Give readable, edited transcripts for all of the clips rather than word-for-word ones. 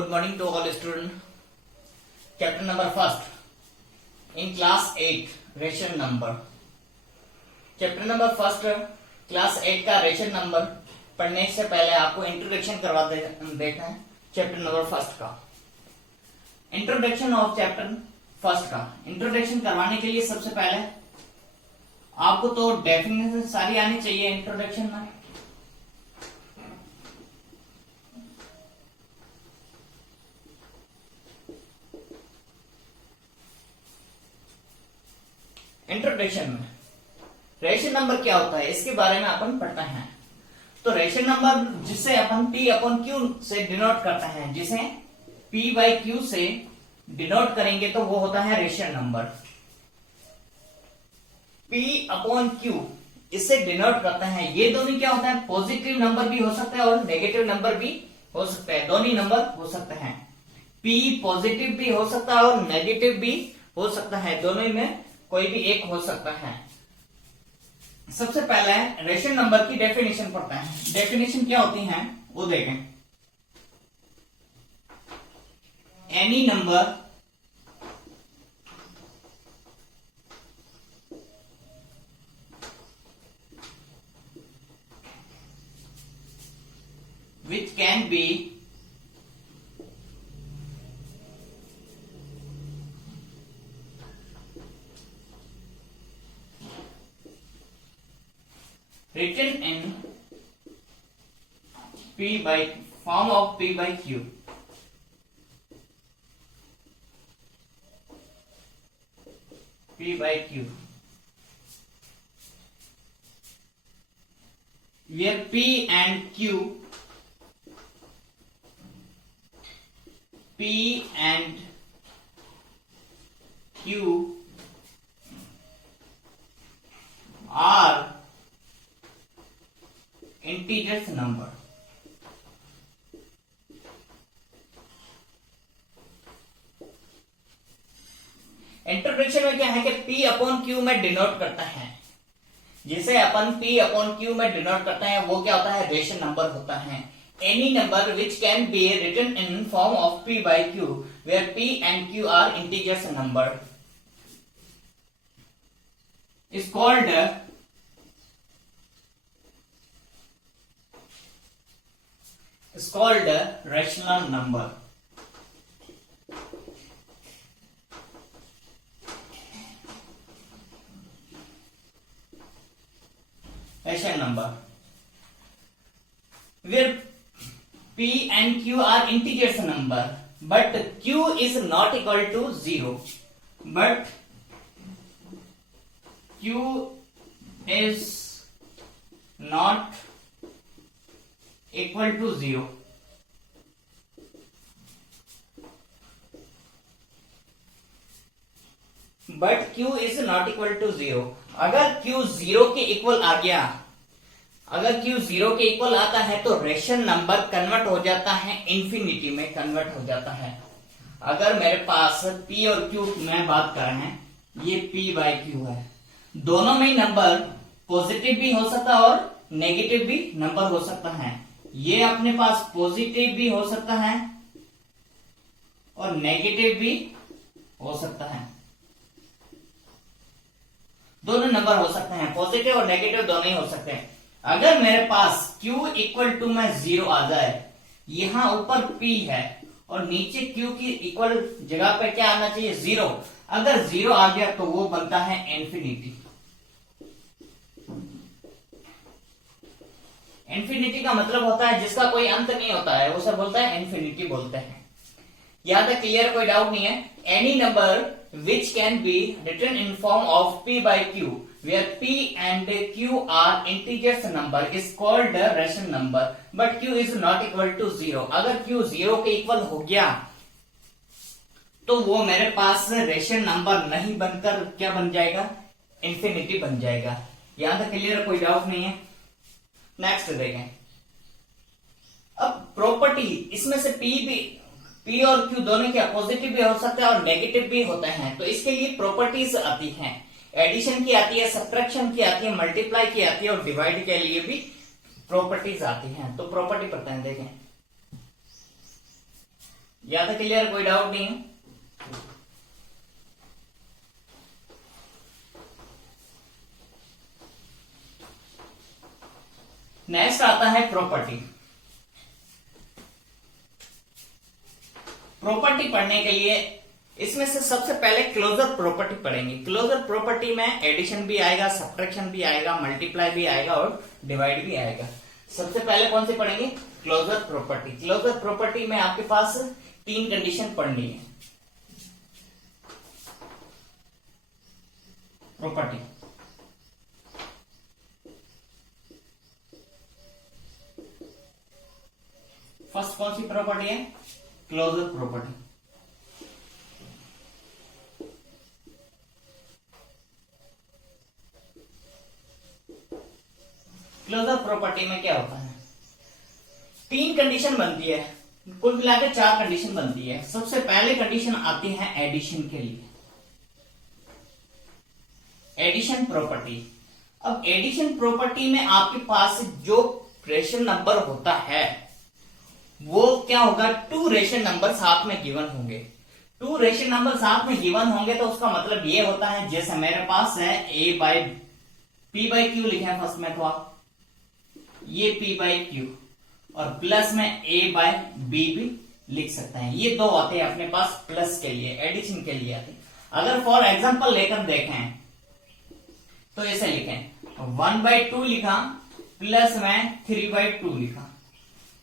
Good morning to all students. Chapter number first in class 8 ration number. Chapter number first class 8 का rational number पढ़ने से पहले आपको introduction करवा देखना है चैप्टर नंबर फर्स्ट का। इंट्रोडक्शन ऑफ चैप्टर फर्स्ट का इंट्रोडक्शन करवाने के लिए सबसे पहले आपको तो डेफिनेशन सारी आनी चाहिए इंट्रोडक्शन में। इंट्रोडक्शन में रेशन नंबर क्या होता है इसके बारे में अपन पढ़ते हैं। तो रेशन नंबर जिसे अपन P अपॉन Q से डिनोट करते हैं, जिसे P बाई Q से डिनोट करेंगे तो वो होता है rational number. P upon Q इससे डिनोट करते हैं। ये दोनों क्या होता है, पॉजिटिव नंबर भी हो सकता है और नेगेटिव नंबर भी हो सकता है, दोनों नंबर हो सकते हैं। P पॉजिटिव भी हो सकता है और नेगेटिव भी हो सकता है, दोनों में कोई भी एक हो सकता है। सबसे पहले रेशन नंबर की डेफिनेशन पढ़ते हैं। डेफिनेशन क्या होती है वो देखें। Any number which can be written in P by form of P by Q. P by Q. Where P and Q, P and Q are integers number. Introduction में क्या है कि P अपॉन Q में denote करता है, जिसे अपन P upon Q में denote करते हैं वो क्या होता है, रेशन नंबर होता है। Any number which can be written in form of P by Q where P and Q are integers number is called is called a rational number. Rational number where P and Q are integers number, but Q is not equal to 0. But Q is not equal to 0। But Q is not equal to 0। अगर Q 0 के equal आ गया, अगर Q 0 के equal आता है तो rational number convert हो जाता है इंफिनिटी में कन्वर्ट हो जाता है। अगर मेरे पास P और Q में बात कर रहे हैं, ये P बाई Q है, दोनों में नंबर पॉजिटिव भी हो सकता है और नेगेटिव भी नंबर हो सकता है। ये अपने पास पॉजिटिव भी हो सकता है और नेगेटिव भी हो सकता है, दोनों नंबर हो सकते हैं, पॉजिटिव और नेगेटिव दोनों ही हो सकते हैं। अगर मेरे पास Q इक्वल टू में 0 आ जाए, यहां ऊपर P है और नीचे Q की इक्वल जगह पे क्या आना चाहिए, 0। अगर 0 आ गया तो वो बनता है इंफिनिटी। इंफिनिटी का मतलब होता है जिसका कोई अंत नहीं होता है, वो सब बोलता है इंफिनिटी बोलते हैं। यहां तक क्लियर, कोई डाउट नहीं है। Any number which can be written in form of P by Q where P and Q are integers number is called ration number, but Q is not equal to 0। अगर Q 0 के equal हो गया तो वो मेरे पास rational number नहीं बनकर क्या बन जाएगा, इंफिनिटी बन जाएगा। यहां तक क्लियर, कोई डाउट नहीं है। नेक्स्ट देखें। अब प्रॉपर्टी, इसमें से P और Q दोनों क्या पॉजिटिव भी हो सकते हैं और नेगेटिव भी होते हैं, तो इसके लिए प्रॉपर्टीज आती हैं। एडिशन की आती है, सब्ट्रैक्शन की आती है, मल्टीप्लाई की आती है और डिवाइड के लिए भी प्रॉपर्टीज आती हैं। तो प्रॉपर्टी पढ़ते हैं, देखें। या तो क्लियर, कोई डाउट नहीं है। नेक्स्ट आता है प्रॉपर्टी। प्रॉपर्टी पढ़ने के लिए इसमें से सबसे पहले क्लोजर प्रॉपर्टी पढ़ेंगे। क्लोजर प्रॉपर्टी में एडिशन भी आएगा, सब्ट्रैक्शन भी आएगा, मल्टीप्लाई भी आएगा और डिवाइड भी आएगा। सबसे पहले कौन सी पढ़ेंगे? Closure property. क्लोजर प्रॉपर्टी में आपके पास 3 कंडीशन पढ़नी है। प्रॉपर्टी फर्स्ट कौन सी प्रॉपर्टी है? Closure property. क्लोजर प्रॉपर्टी में क्या होता है? 3 कंडीशन बनती है, कुल मिलाकर 4 कंडीशन बनती है। सबसे पहले कंडीशन आती है एडिशन के लिए, एडिशन प्रॉपर्टी। अब एडिशन प्रॉपर्टी में आपके पास जो रेशन नंबर होता है वो क्या होगा? 2 रेशन नंबर साथ में गिवन होंगे। 2 रेशन नंबर साथ में गिवन होंगे तो उसका मतलब ये होता है, जैसे मेरे पास है P/Q लिखे हैं फर्स्ट में, तो आप ये P/Q और प्लस में A/B भी लिख सकते हैं। ये 2 आते हैं अपने पास प्लस के लिए, एडिशन के लिए आते हैं। अगर फॉर एग्जांपल लेकर देखें तो ऐसे लिखें 1/2 लिखा प्लस में 3/2 लिखा,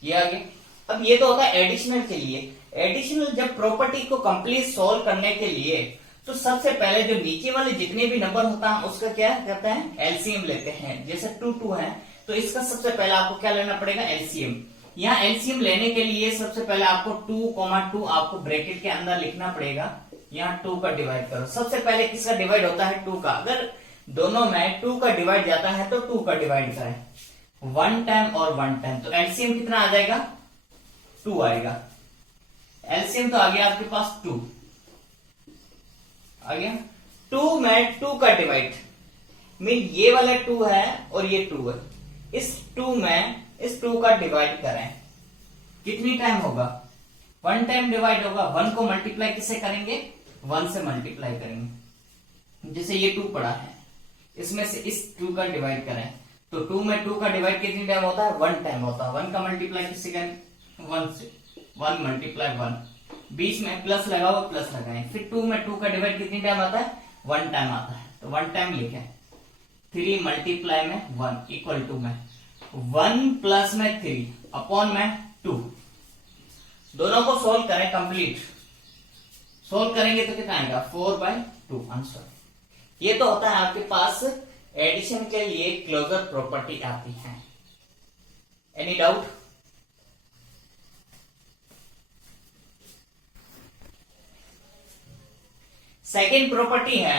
ये आगे। अब ये तो होता है एडिशनल के लिए। एडिशनल जब प्रॉपर्टी को कंप्लीट सॉल्व करने के लिए तो सबसे पहले जो नीचे वाले जितने भी नंबर होता है उसका क्या करते हैं? एलसीएम लेते हैं। जैसे 2 है तो इसका सबसे पहले आपको क्या लेना पड़ेगा? एलसीएम। यहाँ एलसीएम लेने के लिए सबसे पहले आपको 2,2 आपको ब्रैकेट के अंदर लिखना पड़ेगा। यहाँ 2 का डिवाइड करो। सबसे पहले किसका डिवाइड होता है? 2 का। अगर दोनों में 2 का डिवाइड जाता है तो 2 का डिवाइड करें 1 टाइम और 1 टाइम, तो एलसीएम कितना आ जाएगा? 2 आएगा। एलसीएम तो आ गया आपके पास 2 आ गया। 2 में 2 का डिवाइड मीन ये वाला 2 है और ये 2 है। इस 2 में इस 2 का डिवाइड करें, कितनी टाइम होगा? 1 टाइम डिवाइड होगा। 1 को मल्टीप्लाई किससे करेंगे? 1 से मल्टीप्लाई करेंगे। जैसे ये 2 पड़ा है, इसमें से इस 2 का डिवाइड करें तो 2 में 2 का डिवाइड कितनी टाइम होता है? 1 टाइम होता है। 1 का मल्टीप्लाई किससे करें? 1 से। 1 मल्टीप्लाई 1, बीच में प्लस लगाओ, प्लस लगाएं। फिर 2 में 2 का डिवाइड कितनी टाइम आता है? 1 टाइम आता है, तो 1 टाइम लिखें। 3 मल्टीप्लाई में 1 इक्वल टू में 1 प्लस में 3 अपॉन में 2। दोनों को सोल्व करें कंप्लीट। सोल्व करेंगे तो कितना आएगा? 4/2 आंसर। ये तो होता है आपके पास एडिशन के लिए क्लोजर प्रॉपर्टी आती है। Any doubt? सेकेंड प्रॉपर्टी है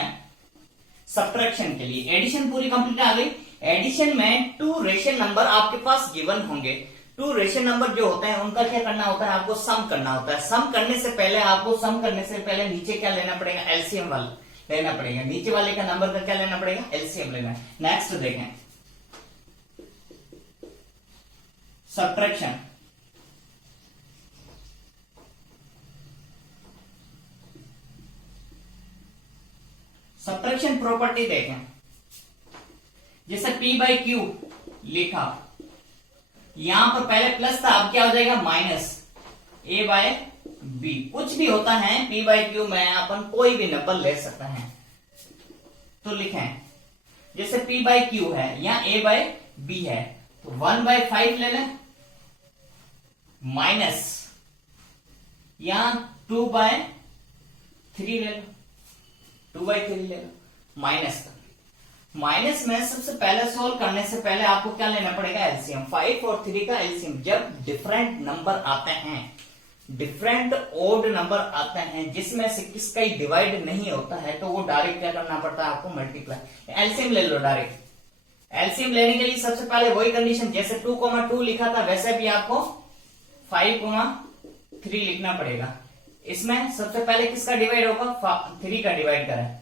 सब्ट्रैक्शन के लिए। एडिशन पूरी कंप्लीट आ गई। एडिशन में 2 रेशन नंबर आपके पास गिवन होंगे। 2 रेशन नंबर जो होते हैं उनका क्या करना होता है? आपको सम करना होता है। सम करने से पहले नीचे क्या लेना पड़ेगा? एलसीएम वाला लेना पड़ेगा। नीचे वाले का नंबर का क्या लेना पड़ेगा? एलसीएम लेना है। नेक्स्ट देखें सब्ट्रैक्शन। सब्ट्रैक्शन प्रॉपर्टी देखें, जैसे P/Q लिखा, यहां पर पहले प्लस था, अब क्या हो जाएगा? Minus A/B। कुछ भी होता है P/Q में अपन कोई भी नंबर ले सकते हैं। तो लिखें जैसे P/Q है, यहां A/B है, तो 1/5 ले लें, माइनस यहां 2/3 ले लो, 2/3 ले लो, माइनस का। माइनस में सबसे पहले सोल्व करने से पहले आपको क्या लेना पड़ेगा? एलसीएम। 5 और 3 का एलसीएम। जब डिफरेंट नंबर आते हैं, डिफरेंट ओड नंबर आते हैं जिसमें से किसका ही डिवाइड नहीं होता है, तो वो डायरेक्ट क्या करना पड़ता है आपको? मल्टीप्लाई। एलसीएम ले लो डायरेक्ट। एलसीएम लेने के लिए सबसे पहले वही कंडीशन, जैसे 2,2 लिखा था वैसे भी आपको 5,3 लिखना पड़ेगा। इसमें सबसे पहले किसका डिवाइड होगा? 3 का डिवाइड करें।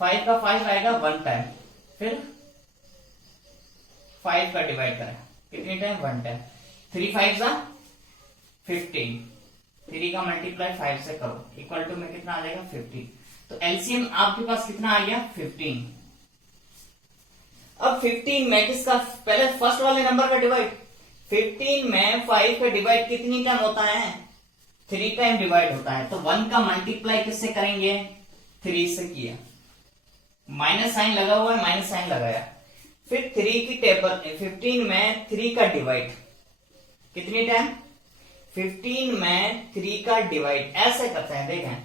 5 का 5 आएगा 1 टाइम, फिर 5 का डिवाइड करें कितनी टाइम? 1 टाइम। 3 5 15, 3 का मल्टीप्लाई 5 से करो, इक्वल टू में कितना आ जाएगा 15। तो एलसीएम आपके पास कितना आ गया 15। अब 15 में किसका, पहले फर्स्ट वाले नंबर का डिवाइड, 15 में 5 का डिवाइड कितनी टाइम होता है, 3 टाइम डिवाइड होता है। तो 1 का मल्टीप्लाई किससे करेंगे, 3 से किया, माइनस साइन लगा हुआ है, माइनस साइन लगाया। फिर 3 की टेबल, 15 में 3 का डिवाइड कितनी टाइम, 15 में 3 का डिवाइड ऐसे करते हैं, देखें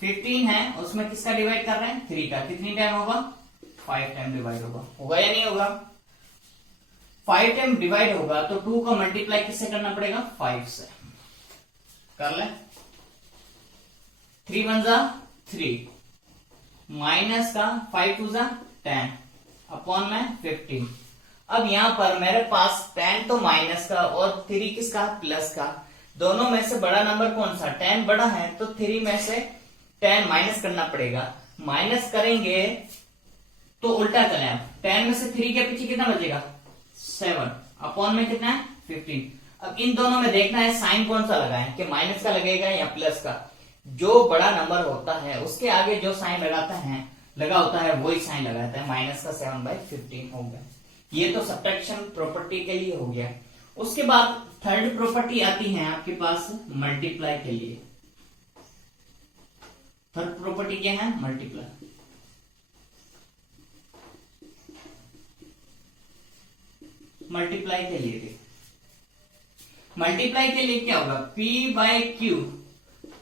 15 है उसमें किसका डिवाइड कर रहे हैं, 3 का, कितनी टाइम होगा, 5 टाइम डिवाइड होगा या नहीं होगा, 5 टाइम डिवाइड होगा। तो 2 का मल्टीप्लाई किससे करना पड़ेगा, 5 से कर ले, 3 1 जा 3, माइनस का 5 2 जा 10 अपॉन में 15। अब यहां पर मेरे पास 10 तो माइनस का और 3 किसका, प्लस का, दोनों में से बड़ा नंबर कौन सा, 10 बड़ा है, तो 3 में से 10 माइनस करना पड़ेगा। माइनस करेंगे तो उल्टा चले, आप 10 में से 3 के पीछे कितना बचेगा 7 अपॉन में कितना है 15। अब इन दोनों में देखना है साइन कौन सा लगाए, कि माइनस का लगेगा या प्लस का। जो बड़ा नंबर होता है उसके आगे जो साइन लगा होता है वही साइन लगाता है, माइनस का 7/15 हो गया। ये तो सब्ट्रैक्शन प्रॉपर्टी के लिए हो गया। उसके बाद थर्ड प्रॉपर्टी आती है आपके पास मल्टीप्लाई के लिए। थर्ड प्रॉपर्टी क्या है, मल्टीप्लाई। मल्टीप्लाई के लिए, मल्टीप्लाई के लिए क्या होगा, P/Q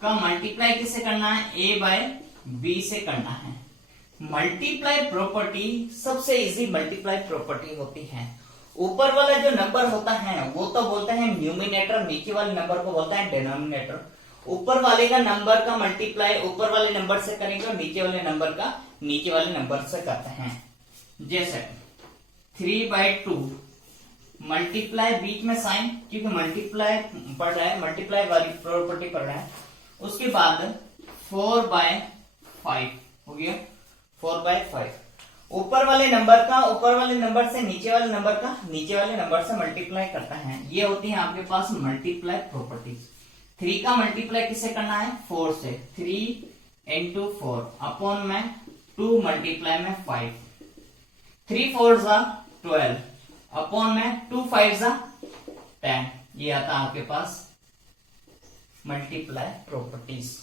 का मल्टीप्लाई किससे करना है, A/B से करना है। मल्टीप्लाई प्रॉपर्टी सबसे इजी मल्टीप्लाई प्रॉपर्टी होती है। ऊपर वाला जो नंबर होता है वो तो बोलते हैं न्यूमिनेटर, नीचे वाले नंबर को बोलता है डिनोमिनेटर। ऊपर वाले का नंबर का मल्टीप्लाई ऊपर वाले नंबर से करेंगे और नीचे वाले नंबर का नीचे वाले नंबर से करते हैं। जैसे 3/2 मल्टीप्लाई, बीच में साइन क्योंकि मल्टीप्लाई पढ़ रहा है, मल्टीप्लाई वाली प्रॉपर्टी पढ़ रहा है। उसके बाद 4/5 हो गया, 4/5 ऊपर वाले नंबर का ऊपर वाले नंबर से नीचे वाले नंबर का नीचे वाले नंबर से मल्टीप्लाई करता है। ये होती है आपके पास मल्टीप्लाई प्रॉपर्टीज। 3 का मल्टीप्लाई किससे करना है, 4 से, 3 into 4 अपॉन में 2 मल्टीप्लाई में 5, 3 4 12 अपॉन में 2 5 10। ये आता है आपके पास मल्टीप्लाई प्रॉपर्टीज।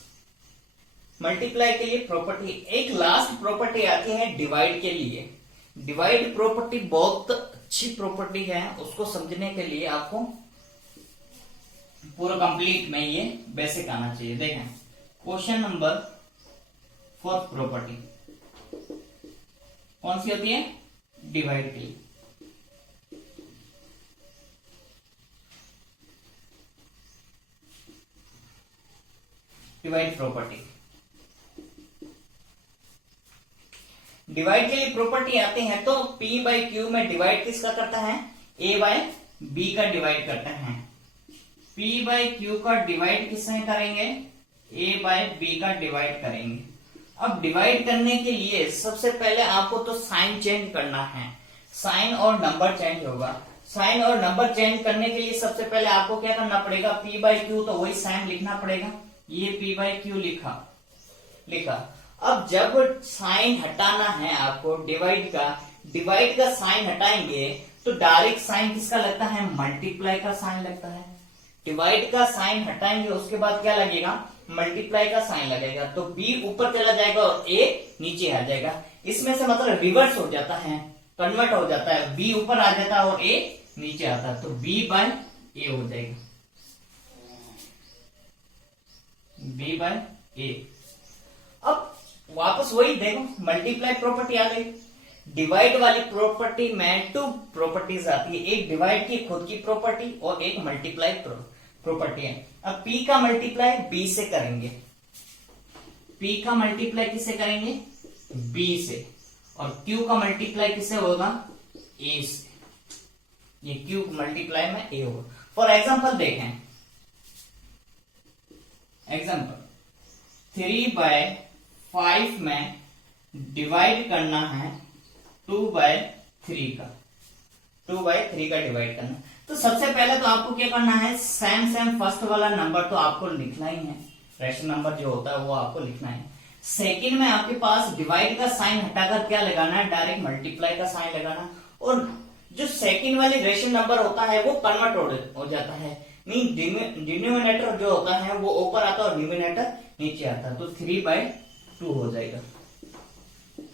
मल्टीप्लाई के लिए प्रॉपर्टी। एक लास्ट प्रॉपर्टी आती है डिवाइड के लिए। डिवाइड प्रॉपर्टी बहुत अच्छी प्रॉपर्टी है, उसको समझने के लिए आपको पूरा कंप्लीट में ये बेसिक आना चाहिए। देखें क्वेश्चन नंबर 4 प्रॉपर्टी कौन सी होती है, डिवाइड के लिए। डिवाइड प्रॉपर्टी, डिवाइड के लिए प्रॉपर्टी आते हैं तो P/Q में डिवाइड किसका करता है, A/B का डिवाइड करता है। P/Q का डिवाइड किससे करेंगे, A/B का डिवाइड करेंगे। अब डिवाइड करने के लिए सबसे पहले आपको तो साइन चेंज करना है, साइन और नंबर चेंज होगा। साइन और नंबर चेंज करने के लिए सबसे पहले आपको क्या करना पड़ेगा, P/Q तो वही साइन लिखना पड़ेगा। ये P/Q लिखा। अब जब साइन हटाना है आपको डिवाइड का साइन हटाएंगे तो डायरेक्ट साइन किसका लगता है, मल्टीप्लाई का साइन लगता है। डिवाइड का साइन हटाएंगे उसके बाद क्या लगेगा, मल्टीप्लाई का साइन लगेगा। तो B ऊपर चला जाएगा और A नीचे आ जाएगा। इसमें से मतलब रिवर्स हो जाता है, कन्वर्ट हो जाता है, B ऊपर आ जाता है और A नीचे आता है, तो B/A हो जाएगा, B/A। अब वापस वही देखो मल्टीप्लाई प्रॉपर्टी आ गई। डिवाइड वाली प्रॉपर्टी में 2 प्रॉपर्टीज आती है, एक डिवाइड की खुद की प्रॉपर्टी और एक मल्टीप्लाई प्रॉपर्टी है। अब P का मल्टीप्लाई B से करेंगे, P का मल्टीप्लाई किससे करेंगे, B से, और Q का मल्टीप्लाई किससे होगा, A से। ये Q मल्टीप्लाई में A होगा। फॉर एग्जाम्पल देखें, एग्जाम्पल 3/5 में डिवाइड करना है 2/3 का, 2/3 का डिवाइड करना। तो सबसे पहले तो आपको क्या करना है, सेम फर्स्ट वाला नंबर तो आपको लिखना ही है, रेशनल नंबर जो होता है वो आपको लिखना है। सेकंड में आपके पास डिवाइड का साइन हटाकर क्या लगाना है, डायरेक्ट मल्टीप्लाई का साइन लगाना। और जो सेकंड वाली रेशनल नंबर होता है वो कन्वर्ट हो जाता है, मीन डिनोमिनेटर जो होता है वो ऊपर आता है और न्यूमिनेटर नीचे आता है, तो 3/2 हो जाएगा।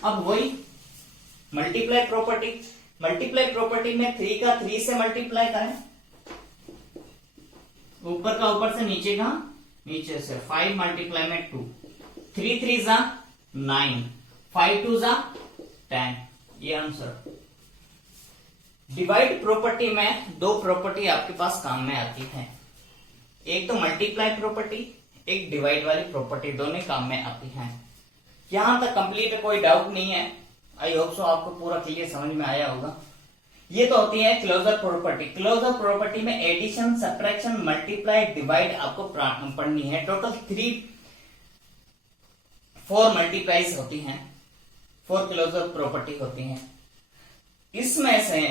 अब वही मल्टीप्लाई प्रॉपर्टी में 3 का 3 से मल्टीप्लाई करें, ऊपर का ऊपर से, नीचे का नीचे से। 5 मल्टीप्लाई में 2, 3 3 जा 9, 5 2 जा 10, ये आंसर। डिवाइड प्रॉपर्टी में दो प्रॉपर्टी आपके पास काम में आती है, एक तो मल्टीप्लाई प्रॉपर्टी, एक डिवाइड वाली प्रॉपर्टी, दोनों काम में आती हैं। यहां तक कंप्लीट है, कोई डाउट नहीं है। आई होप सो आपको पूरा क्लियर समझ में आया होगा। ये तो होती है क्लोजर प्रॉपर्टी। क्लोजर प्रॉपर्टी में एडिशन, सब्ट्रैक्शन, मल्टीप्लाई, डिवाइड आपको पढ़नी है। टोटल 4 मल्टीप्लाइज होती हैं, 4 क्लोजर प्रॉपर्टी होती हैं। इसमें से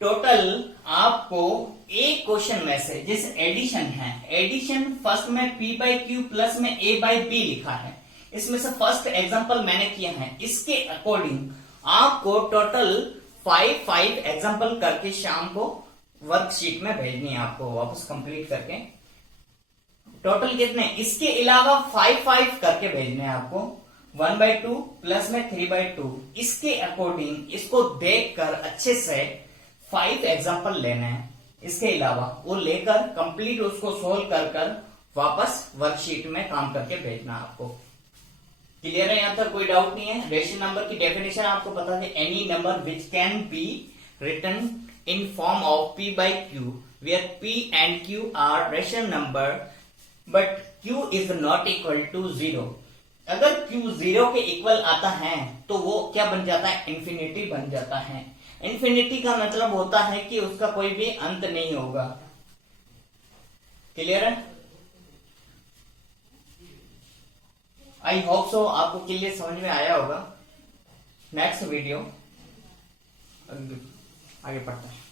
टोटल आपको एक क्वेश्चन में से, जैसे एडिशन है, एडिशन फर्स्ट में P/Q प्लस में A/B लिखा है, इसमें से फर्स्ट एग्जांपल मैंने किया है, इसके अकॉर्डिंग आपको टोटल 5 एग्जांपल करके शाम को वर्कशीट में भेजनी है, आपको वापस कंप्लीट करके। टोटल कितने, इसके अलावा 5 करके भेजने हैं आपको, 1/2 प्लस में 3/2। इसके अकॉर्डिंग इसको देखकर अच्छे से 5 एग्जांपल लेने हैं, इसके अलावा वो लेकर कंप्लीट उसको सोल्व कर वापस वर्कशीट में काम करके भेजना आपको। क्लियर है, यहां तक कोई डाउट नहीं है। रेशनल नंबर की डेफिनेशन आपको पता है, any number which can be written in form of P/Q where P and Q are rational number but Q is not equal to 0। अगर Q 0 के इक्वल आता है तो वो क्या बन जाता है, इंफिनिटी बन जाता है। इंफिनिटी का मतलब होता है कि उसका कोई भी अंत नहीं होगा। क्लियर है, आई होप सो आपको क्लियर समझ में आया होगा। नेक्स्ट वीडियो आगे पढ़ते हैं।